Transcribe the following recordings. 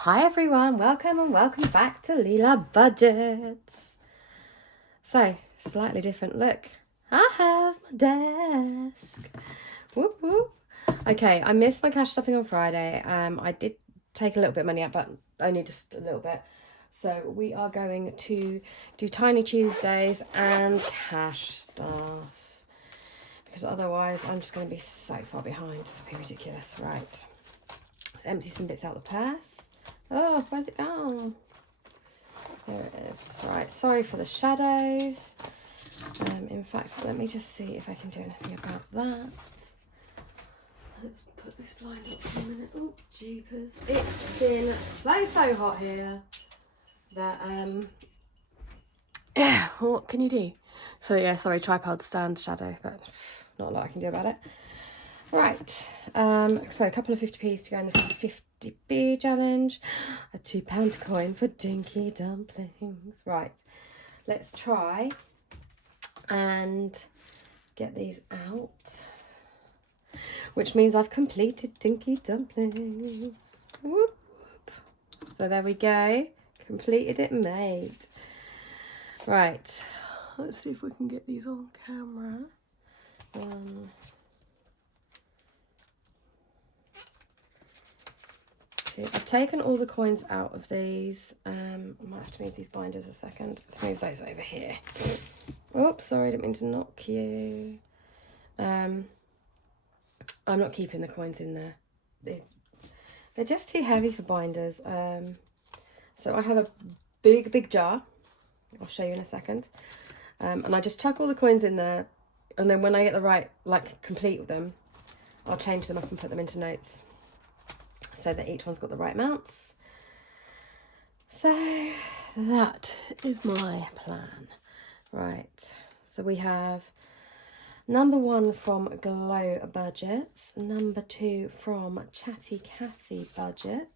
Hi everyone, welcome and welcome back to KathyBudgets. So, slightly different look. I have my desk. Whoop whoop. Okay, I missed my cash stuffing on Friday. I did take a little bit of money out, but only just a little bit. So we are going to do Tiny Tuesdays and cash stuff. Because otherwise I'm just going to be so far behind. It's going to be ridiculous. Right. Let's empty some bits out the purse. Oh, where's it gone? There it is. Right, sorry for the shadows. In fact, let me just see if I can do anything about that. Let's put this blind up for a minute. Oh, jeepers. It's been so hot here that, yeah, what can you do? So yeah, sorry, tripod stand shadow, but not a lot I can do about it. Right, so a couple of 50p's to go in the 50p challenge. A £2 coin for dinky dumplings. Right, let's try and get these out, which means I've completed dinky dumplings. Whoop, whoop. So there we go, completed it, made. Right, let's see if we can get these on camera. I've taken all the coins out of these. I might have to move these binders a second. Let's move those over here. Oops, sorry, I didn't mean to knock you. I'm not keeping the coins in there. They're just too heavy for binders. So I have a big jar. I'll show you in a second. And I just chuck all the coins in there. And then when I get the right, complete with them, I'll change them up and put them into notes, so that each one's got the right amounts. So that is my plan. Right, so we have number 1 from KathyBudgets, number 2 from KathyBudgets,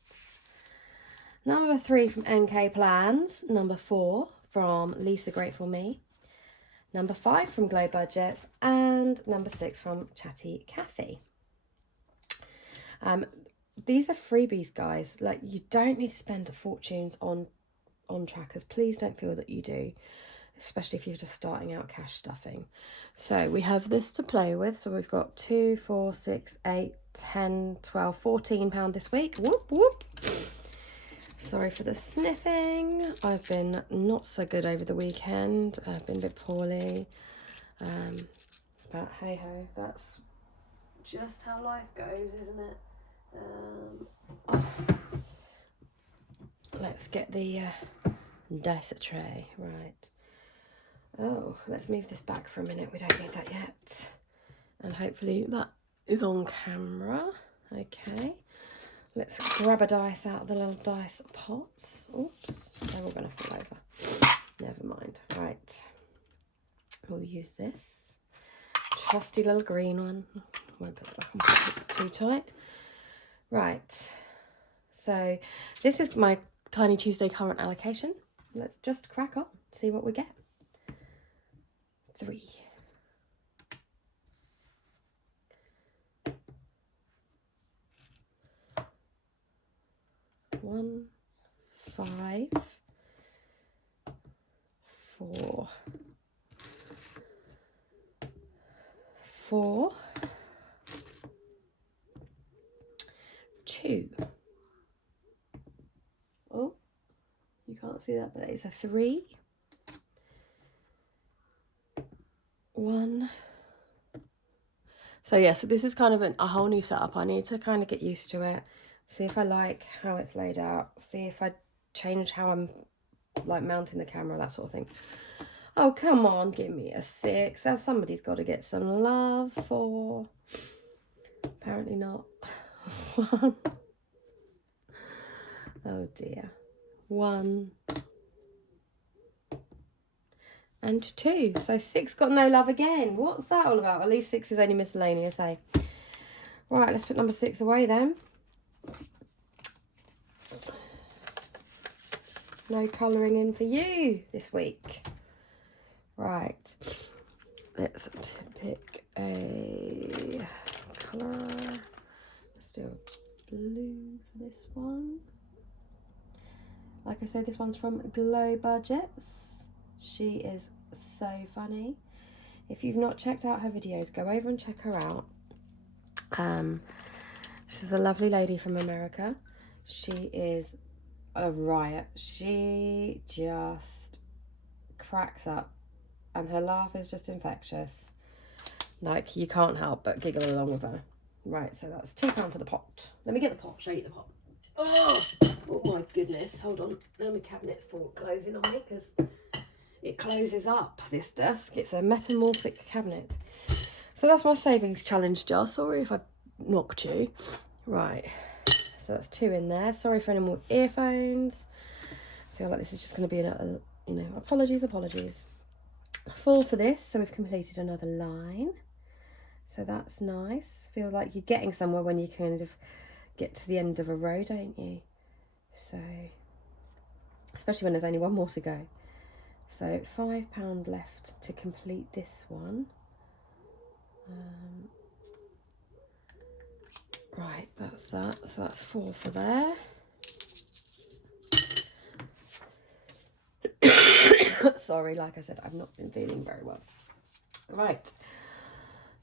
number 3 from NK Plans, number 4 from Lisa Grateful Me, number 5 from KathyBudgets, and number 6 from Chatty Kathy. These are freebies, guys. Like, you don't need to spend fortunes on trackers. Please don't feel that you do, especially if you're just starting out cash stuffing. So we have this to play with. So we've got 2, 4, 6, 8, 10, 12, £14 this week. Whoop, whoop. Sorry for the sniffing. I've been not so good over the weekend. I've been a bit poorly. But hey ho, that's just how life goes, isn't it? Let's get the dice tray. Right. Oh, let's move this back for a minute. We don't need that yet. And hopefully that is on camera. Okay. Let's grab a dice out of the little dice pots. Oops, they're all going to fall over. Never mind. Right. We'll use this trusty little green one. Won't put it back on too tight. Right. So this is my Tiny Tuesday current allocation. Let's just crack on, see what we get. 3. 1, 5, 4, 4, 2. Oh, you can't see that, but it's a 3, 1. So yeah, so this is kind of a whole new setup. I need to kind of get used to it, see if I like how it's laid out, see if I change how I'm mounting the camera, that sort of thing. Oh, come on, give me a 6. Now somebody's got to get some love for. Apparently not. 1. Oh dear. 1. And 2. So 6 got no love again. What's that all about? At least 6 is only miscellaneous, eh? Right, let's put number 6 away then. No colouring in for you this week. Right. Let's pick a colour. Let's do a blue for this one. Like I said, this one's from KathyBudgets. She is so funny. If you've not checked out her videos, go over and check her out. She's a lovely lady from America. She is a riot. She just cracks up, and her laugh is just infectious. Like, you can't help but giggle along with her. Right, so that's £2 for the pot. Let me get the pot, show you the pot. Oh my goodness, hold on. Now my cabinet's full closing on me because it closes up, this desk. It's a metamorphic cabinet. So that's my savings challenge jar. Sorry if I knocked you. Right, so that's 2 in there. Sorry for anyone with earphones. I feel like this is just going to be apologies. 4 for this, so we've completed another line. So that's nice. Feel like you're getting somewhere when you kind of get to the end of a row, don't you? So, especially when there's only one more to go. So £5 left to complete this one. Right, that's that. So that's 4 for there. Sorry, like I said, I've not been feeling very well. Right,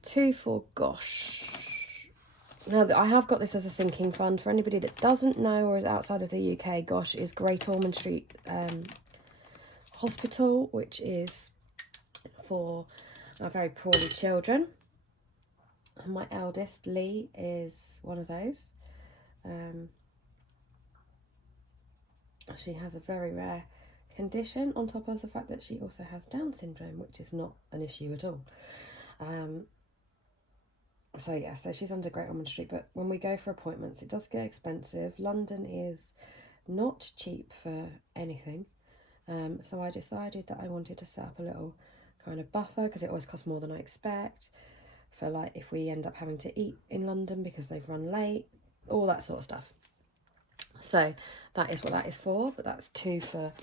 2 for gosh. Now, I have got this as a sinking fund. For anybody that doesn't know or is outside of the UK, gosh is Great Ormond Street Hospital, which is for our very poorly children. And my eldest, Lee, is one of those. She has a very rare condition, on top of the fact that she also has Down syndrome, which is not an issue at all. So yeah, so she's under Great Ormond Street, but when we go for appointments, it does get expensive. London is not cheap for anything. So I decided that I wanted to set up a little kind of buffer, because it always costs more than I expect, for like if we end up having to eat in London because they've run late, all that sort of stuff. So that is what that is for, but that's 2 for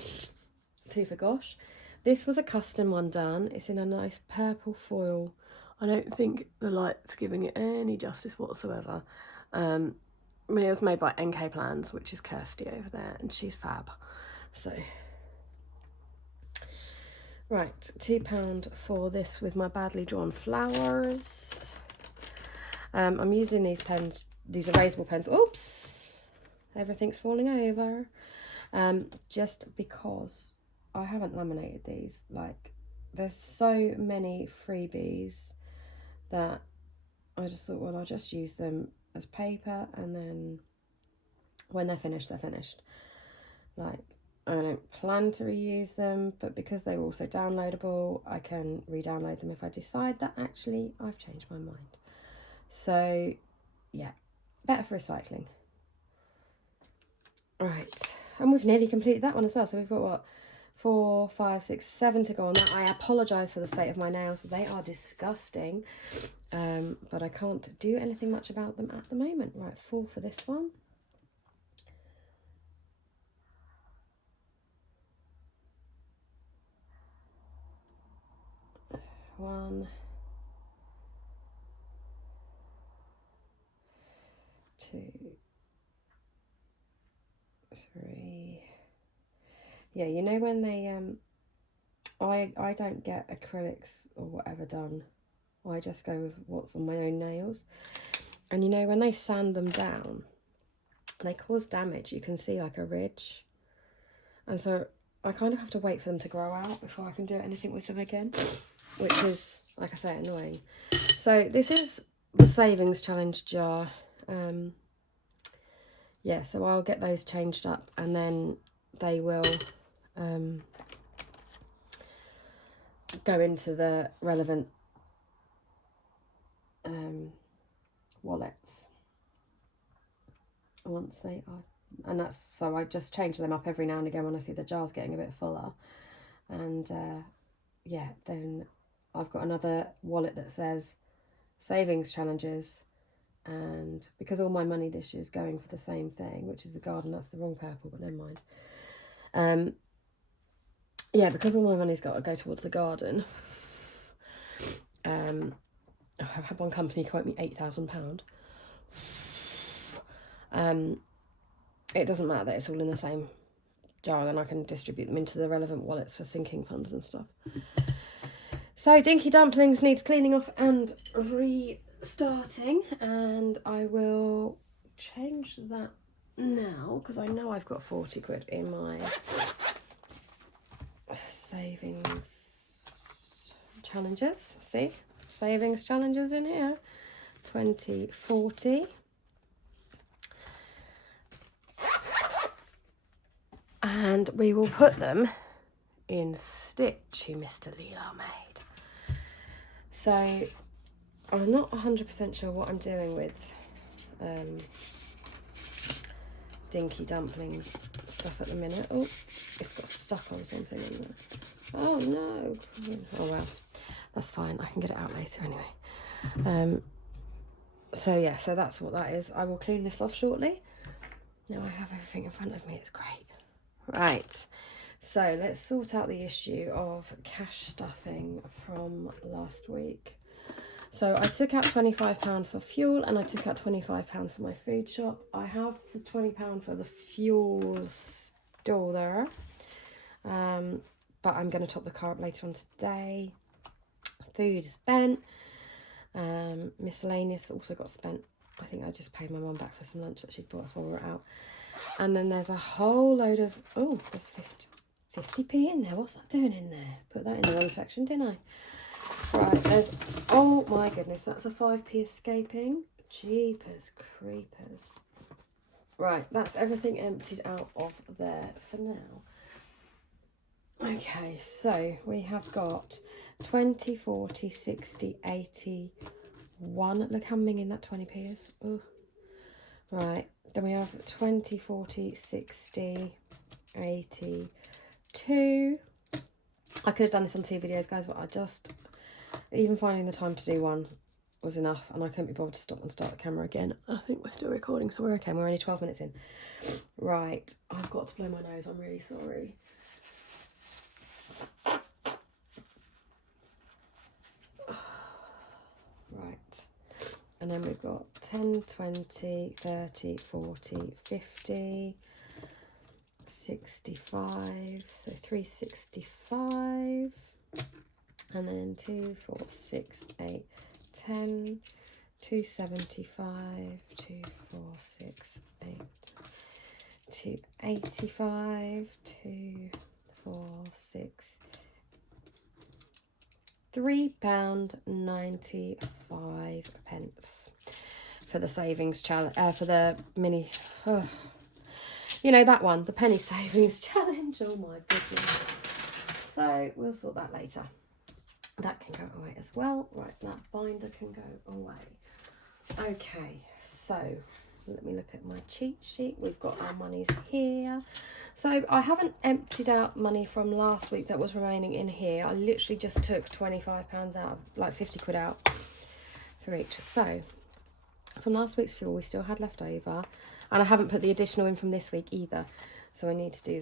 gosh. This was a custom one done. It's in a nice purple foil. I don't think the light's giving it any justice whatsoever. It was made by NK Plans, which is Kirsty over there, and she's fab. So, right, £2 for this with my badly drawn flowers. I'm using these pens, these erasable pens. Oops, everything's falling over. Just because I haven't laminated these. Like, there's so many freebies that I just thought, well, I'll just use them as paper, and then when they're finished, they're finished. Like, I don't plan to reuse them, but because they're also downloadable, I can re-download them if I decide that actually I've changed my mind. So yeah, better for recycling. Right, and we've nearly completed that one as well. So we've got what, 4, 5, 6, 7 to go on that. I apologise for the state of my nails. They are disgusting, but I can't do anything much about them at the moment. Right, 4 for this one. One, 2, 3. Yeah, you know when they I don't get acrylics or whatever done. I just go with what's on my own nails. And you know when they sand them down, they cause damage. You can see like a ridge. And so I kind of have to wait for them to grow out before I can do anything with them again, which is, like I say, annoying. So this is the savings challenge jar. Yeah, so I'll get those changed up, and then they will go into the relevant wallets once they are. And that's, so I just change them up every now and again when I see the jar's getting a bit fuller. And yeah, then I've got another wallet that says savings challenges, and because all my money this year is going for the same thing, which is the garden. That's the wrong purple, but never mind. Yeah, because all my money's got to go towards the garden. I've had one company quote me £8,000. It doesn't matter that it's all in the same jar, then I can distribute them into the relevant wallets for sinking funds and stuff. So Dinky Dumplings needs cleaning off and restarting, and I will change that now because I know I've got 40 quid in my savings challenges. See, savings challenges in here. 20, 40. And we will put them in Stitch, who Mr. Leela made. So I'm not 100% sure what I'm doing with Dinky Dumplings stuff at the minute. Oh, it's got stuck on something in there. Oh no. Oh well, that's fine. I can get it out later anyway. So yeah, so that's what that is. I will clean this off shortly. Now I have everything in front of me. It's great. Right. So let's sort out the issue of cash stuffing from last week. So I took out £25 for fuel and I took out £25 for my food shop. I have the £20 for the fuel still there. But I'm going to top the car up later on today. Food is spent. Miscellaneous also got spent. I think I just paid my mum back for some lunch that she'd bought us while we were out. And then there's a whole load of... Oh, there's 50p in there. What's that doing in there? Put that in the wrong section, didn't I? Right, there's... Oh my goodness, that's a 5p escaping. Jeepers creepers. Right, that's everything emptied out of there for now. Okay, so we have got 20, 40, 60, 81. Look how minging that 20p is. Ooh. Right, then we have 20, 40, 60, 82. I could have done this on 2 videos, guys, but I just... Even finding the time to do one was enough, and I couldn't be bothered to stop and start the camera again. I think we're still recording, so we're okay. We're only 12 minutes in. Right, I've got to blow my nose. I'm really sorry. Right, and then we've got 10, 20, 30, 40, 50, 65, so 365, and then 2, 4, 6, 8, 10, 275, 2, 4, 6, 8, 285, 2, 4, 6, £3.95 for the savings challenge, for the mini, you know that one, the penny savings challenge. Oh my goodness. So we'll sort that later. That can go away as well. Right, that binder can go away. Okay, so let me look at my cheat sheet. We've got our monies here. So I haven't emptied out money from last week that was remaining in here. I literally just took £25 out, like 50 quid out for each. So from last week's fuel, we still had left over. And I haven't put the additional in from this week either. So I need to do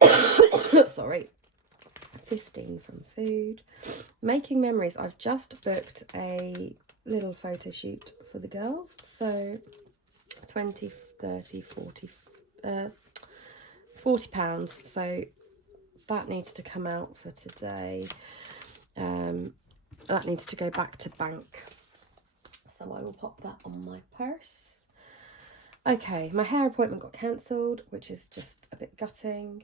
that. Sorry. 15 from food. Making memories. I've just booked a little photo shoot for the girls. So 20, 30, 40... £40, so that needs to come out for today. That needs to go back to bank, so I will pop that on my purse. Okay, my hair appointment got cancelled, which is just a bit gutting.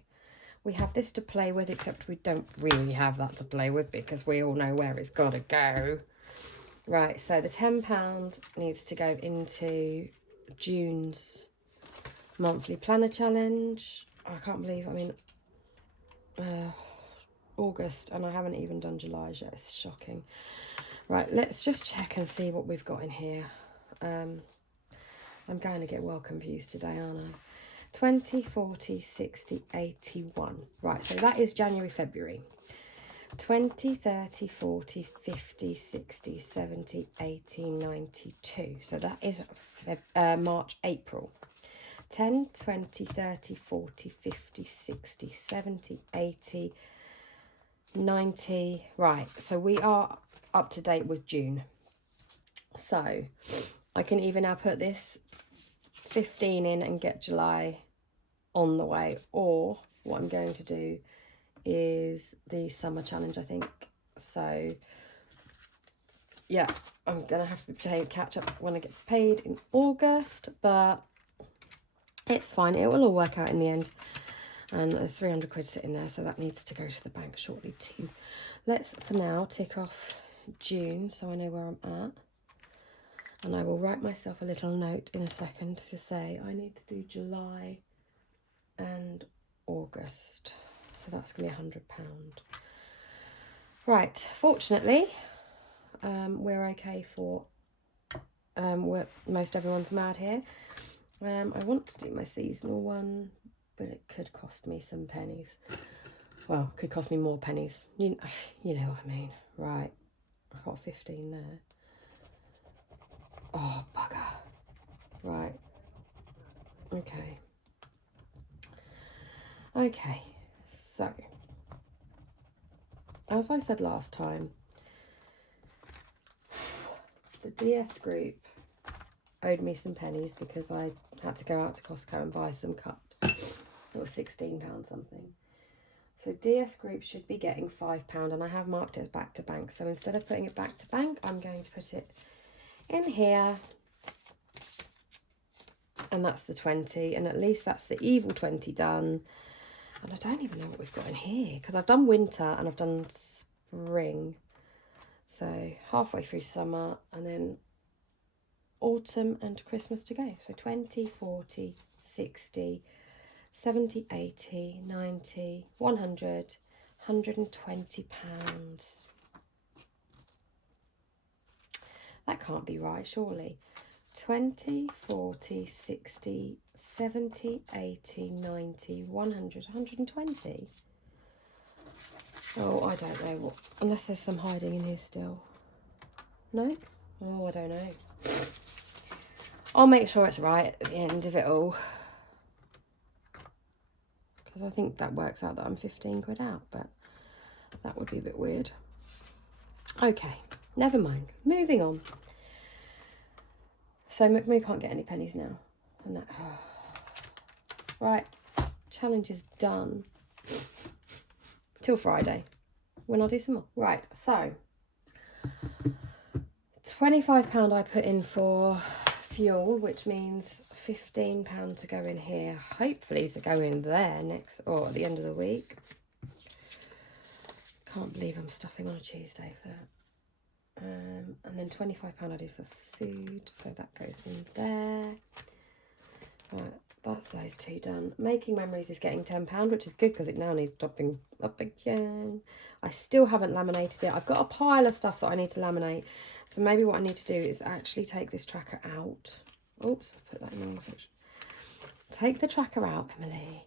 We have this to play with, except we don't really have that to play with because we all know where it's got to go. Right, so the £10 needs to go into June's monthly planner challenge. I can't believe, I mean, August, and I haven't even done July's yet. It's shocking. Right, let's just check and see what we've got in here. I'm going to get well confused today, aren't I? 20, 40, 60, 81. Right, so that is January, February. 20, 30, 40, 50, 60, 70, 80, 92. So that is March, April. 10, 20, 30, 40, 50, 60, 70, 80, 90. Right, so we are up to date with June. So I can even now put this 15 in and get July on the way, or what I'm going to do is the summer challenge, I think. So yeah, I'm gonna have to play catch up when I get paid in August, but it's fine, it will all work out in the end. And there's 300 quid sitting there, so that needs to go to the bank shortly too. Let's for now tick off June so I know where I'm at. And I will write myself a little note in a second to say I need to do July and August. So that's going to be £100. Right, fortunately, we're okay for, most everyone's mad here. I want to do my seasonal one, but it could cost me some pennies. Well, could cost me more pennies. You know what I mean. Right, I've got 15 there. Oh, bugger. Right. Okay. Okay, so, as I said last time, the DS group owed me some pennies because I had to go out to Costco and buy some cups. It was £16 something. So DS group should be getting £5, and I have marked it as back to bank. So instead of putting it back to bank, I'm going to put it in here. And that's the 20, and at least that's the evil 20 done. And I don't even know what we've got in here because I've done winter and I've done spring. So halfway through summer and then autumn and Christmas to go. So 20, 40, 60, 70, 80, 90, 100, £120. That can't be right, surely. 20, 40, 60, 70, 80, 90, 100, 120. Oh, I don't know what, unless there's some hiding in here still. No? Oh, I don't know. I'll make sure it's right at the end of it all. Because I think that works out that I'm 15 quid out, but that would be a bit weird. Okay, never mind. Moving on. So McMoo can't get any pennies now. And that, right, challenge is done. Till Friday, when I'll do some more. Right, so £25 I put in for fuel, which means £15 to go in here, hopefully to go in there next, or at the end of the week. Can't believe I'm stuffing on a Tuesday for that. And then £25 I do for food, so that goes in there. Right, that's those two done. Making memories is getting £10, which is good because it now needs topping up again. I still haven't laminated it. I've got a pile of stuff that I need to laminate, so maybe what I need to do is actually take this tracker out. Oops, I'll put that in the wrong section. Take the tracker out, Emily,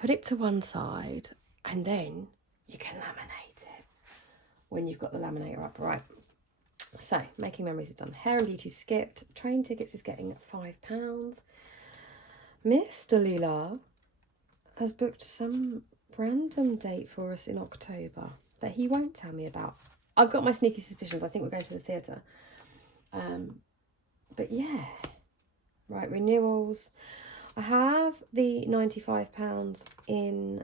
put it to one side, and then you can laminate it when you've got the laminator up. Right, so making memories is done. Hair and beauty skipped. Train tickets is getting £5. Mr. Leela has booked some random date for us in October that he won't tell me about. I've got my sneaky suspicions. I think we're going to the theatre. But yeah. Right, renewals. I have the £95 in...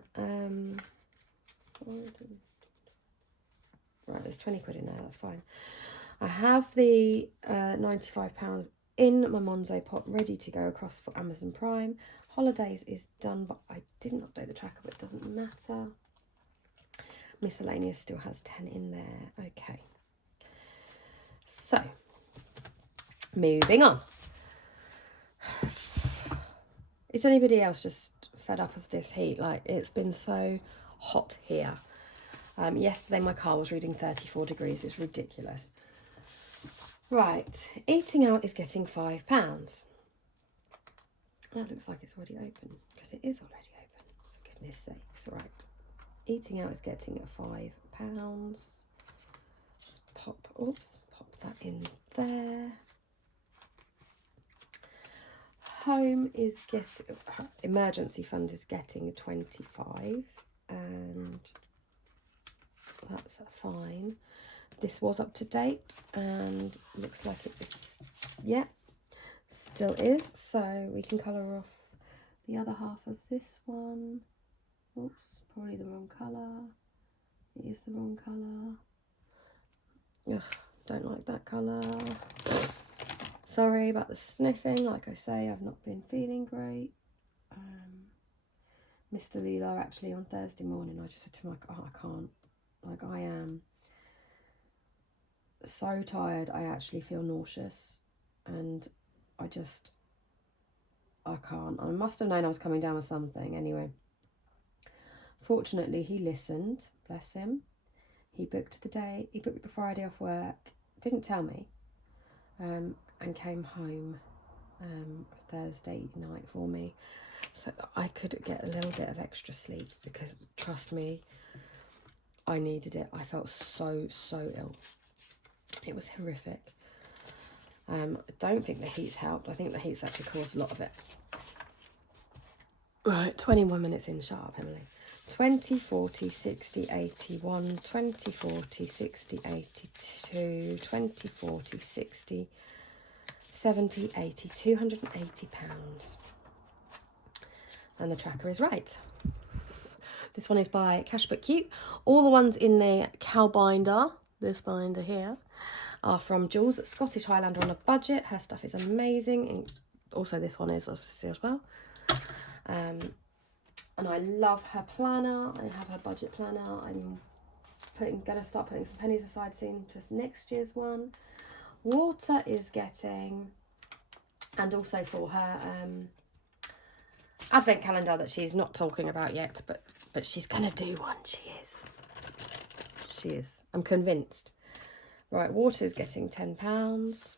right, there's 20 quid in there. That's fine. I have the £95 in my Monzo pot ready to go across for Amazon Prime. Holidays is done, but I didn't update the tracker, but it doesn't matter. Miscellaneous still has 10 in there. Okay. So, moving on. Is anybody else just fed up of this heat? Like, it's been so hot here. Yesterday my car was reading 34 degrees. It's ridiculous. Right, eating out is getting £5. That looks like it's already open, because it is already open, for goodness sakes. Right, eating out is getting £5. Just pop that in there. Home is getting, emergency fund is getting 25, and that's fine. This was up to date and looks like it is, yeah, still is. So we can colour off the other half of this one. Oops, probably the wrong colour. It is the wrong colour. Ugh, don't like that colour. Sorry about the sniffing. Like I say, I've not been feeling great. Mr. Leela, actually, on Thursday morning, I just said to him, like, oh, I can't. Like, I am so tired, I actually feel nauseous. And I can't. I must have known I was coming down with something. Anyway, fortunately, he listened. Bless him. He booked the Friday off work. Didn't tell me. And came home Thursday night for me, so that I could get a little bit of extra sleep, because trust me, I needed it. I felt so ill. It was horrific. I don't think the heat's helped. I think the heat's actually caused a lot of it. Right, 21 minutes in. Shut up, Emily. 20, 40, 60, 81, 20, 40, 60, 82, 20, 40, 60, 70, 80, £280. And the tracker is right. This one is by Cash But Cute. All the ones in the cow binder, this binder here, are from Jules at Scottish Highlander on a Budget. Her stuff is amazing. And also this one is obviously as well. And I love her planner. I have her budget planner. I'm going to start putting some pennies aside soon for next year's one. Water is getting, and also for her advent calendar that she's not talking about yet, but she's going to do one. She is. I'm convinced. Right, water is getting £10.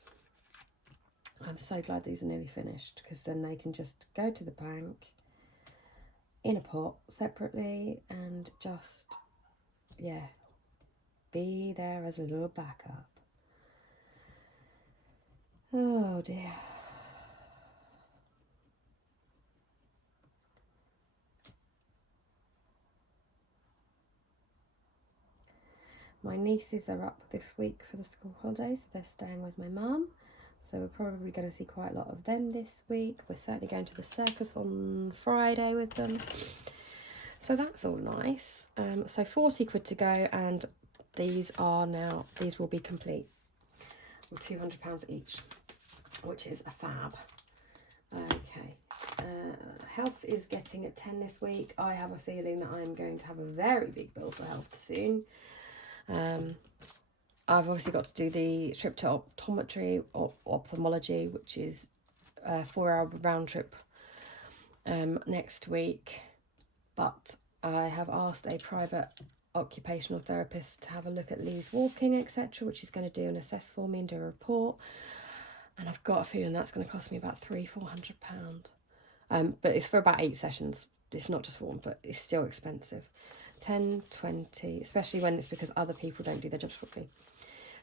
I'm so glad these are nearly finished, because then they can just go to the bank in a pot separately and just, yeah, be there as a little backup. Oh dear. My nieces are up this week for the school holidays, so they're staying with my mum. So we're probably going to see quite a lot of them this week. We're certainly going to the circus on Friday with them. So that's all nice. So 40 quid to go, and these will be complete. With £200 each, which is a fab. Okay. Health is getting at 10 this week. I have a feeling that I'm going to have a very big bill for health soon. I've obviously got to do the trip to optometry or ophthalmology, which is a 4-hour round trip next week. But I have asked a private occupational therapist to have a look at Lee's walking, etc., which is going to do and assess for me and do a report. And I've got a feeling that's going to cost me about £300-400. But it's for about 8 sessions. It's not just for one, but it's still expensive. 10, 20, especially when it's because other people don't do their jobs properly.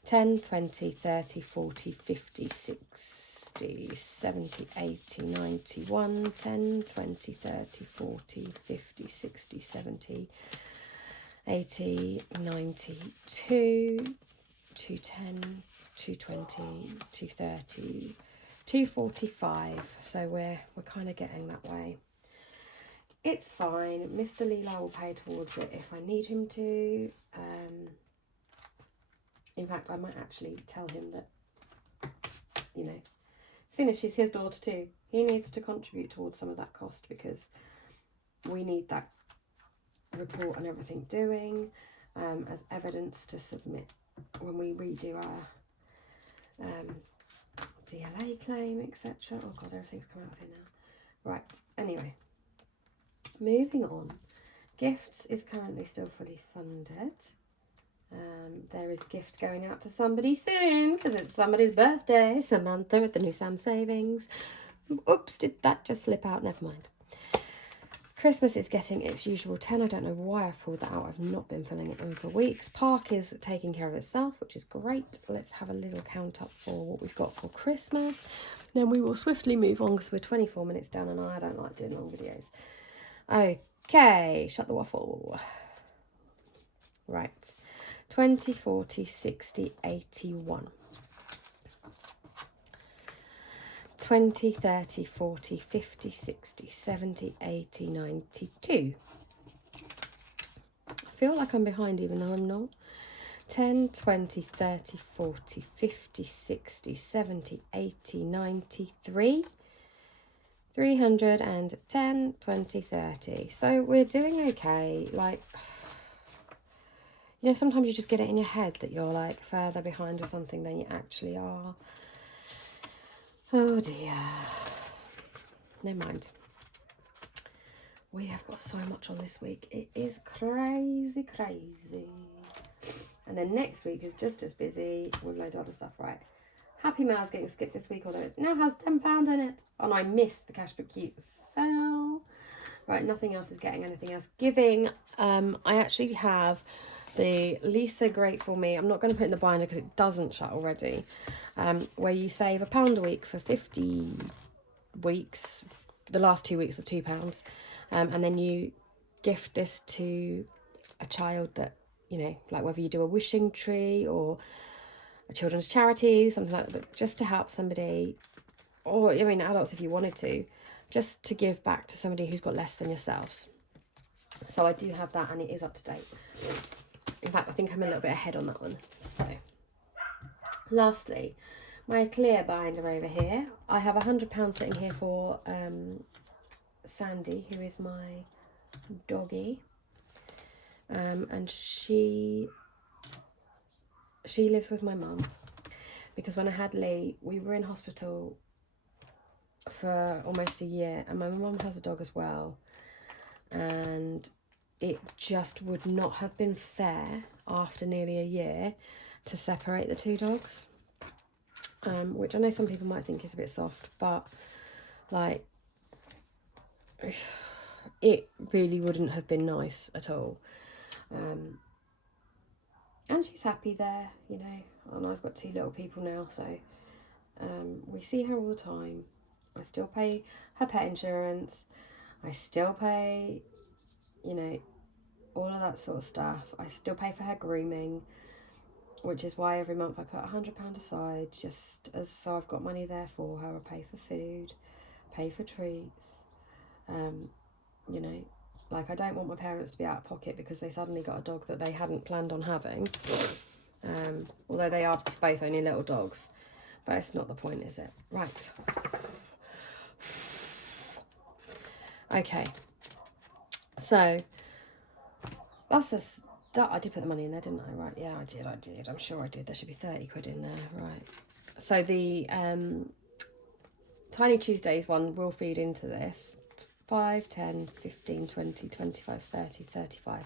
10, 20, 30, 40, 50, 60, 70, 80, 91, 10, 20, 30, 40, 50, 60, 70, 80, 90, 210, 220, 230, 245. So we're kind of getting that way. It's fine. Mr. Leela will pay towards it if I need him to. In fact, I might actually tell him that, you know, seeing as she's his daughter too, he needs to contribute towards some of that cost, because we need that report and everything doing as evidence to submit when we redo our DLA claim, etc. Oh God, everything's come out here now. Right, anyway. Moving on, gifts is currently still fully funded. There is a gift going out to somebody soon, because it's somebody's birthday. Samantha at the New Sam Savings. Oops, did that just slip out? Never mind. Christmas is getting its usual 10. I don't know why I've pulled that out. I've not been filling it in for weeks. Park is taking care of itself, which is great. Let's have a little count up for what we've got for Christmas. Then we will swiftly move on, because we're 24 minutes down and I don't like doing long videos. Okay, shut the waffle. Right. 20, 40, 60, 81. 20, 30, 40, 50, 60, 70, 80, 92. I feel like I'm behind even though I'm not. 10, 20, 30, 40, 50, 60, 70, 80, 93. 310, 20, 30. So we're doing okay. Like, you know, sometimes you just get it in your head that you're like further behind or something than you actually are. Oh dear. Never mind. We have got so much on this week. It is crazy, crazy. And then next week is just as busy with loads of other stuff, right? Happy Mail's getting skipped this week, although it now has £10 in it. And I missed the Cash Book Cute sale. Right, nothing else is getting anything else. Giving, I actually have the Lisa Grateful Me. I'm not going to put it in the binder because it doesn't shut already. Where you save £1 a week for 50 weeks. The last 2 weeks are £2. And then you gift this to a child that, you know, like whether you do a wishing tree or a children's charity, something like that, but just to help somebody, or I mean adults if you wanted to, just to give back to somebody who's got less than yourselves. So I do have that and it is up to date. In fact, I think I'm a little bit ahead on that one. So lastly, my clear binder over here. I have £100 sitting here for Sandy, who is my doggy. And she lives with my mum because when I had Lee, we were in hospital for almost a year, and my mum has a dog as well, and it just would not have been fair after nearly a year to separate the two dogs, which I know some people might think is a bit soft, but like it really wouldn't have been nice at all. And she's happy there, you know, and I've got 2 little people now, so we see her all the time. I still pay her pet insurance, I still pay, you know, all of that sort of stuff. I still pay for her grooming, which is why every month I put £100 aside, just as so I've got money there for her. I pay for food, pay for treats, you know. Like, I don't want my parents to be out of pocket because they suddenly got a dog that they hadn't planned on having. Although they are both only little dogs. But it's not the point, is it? Right. Okay. So, that's a start. I did put the money in there, didn't I? Right. Yeah, I did. I'm sure I did. There should be 30 quid in there. Right. So, the Tiny Tuesdays one will feed into this. 5, 10, 15, 20, 25, 30, 35.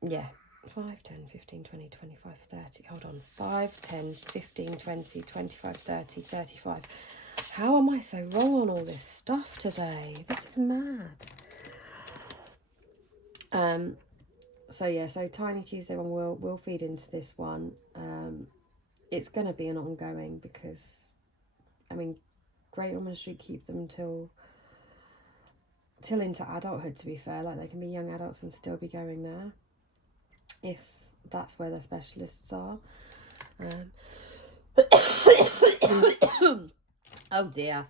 Yeah. 5, 10, 15, 20, 25, 30. Hold on. 5, 10, 15, 20, 25, 30, 35. How am I so wrong on all this stuff today? This is mad. So yeah, so Tiny Tuesday one will feed into this one. It's going to be an ongoing because, I mean, Great Ormond Street keep them till into adulthood, to be fair. Like, they can be young adults and still be going there if that's where their specialists are. Oh dear.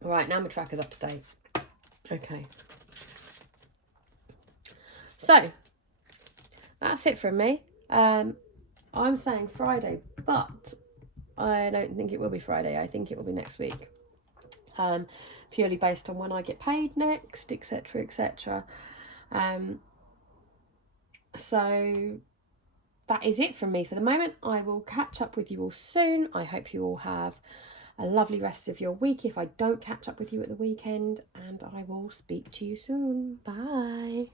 Right, now my tracker's up to date. Okay, so that's it from me. I'm saying Friday, but I don't think it will be Friday. I think it will be next week. Purely based on when I get paid next, etc, etc. So that is it from me for the moment. I will catch up with you all soon. I hope you all have a lovely rest of your week if I don't catch up with you at the weekend, and I will speak to you soon. Bye.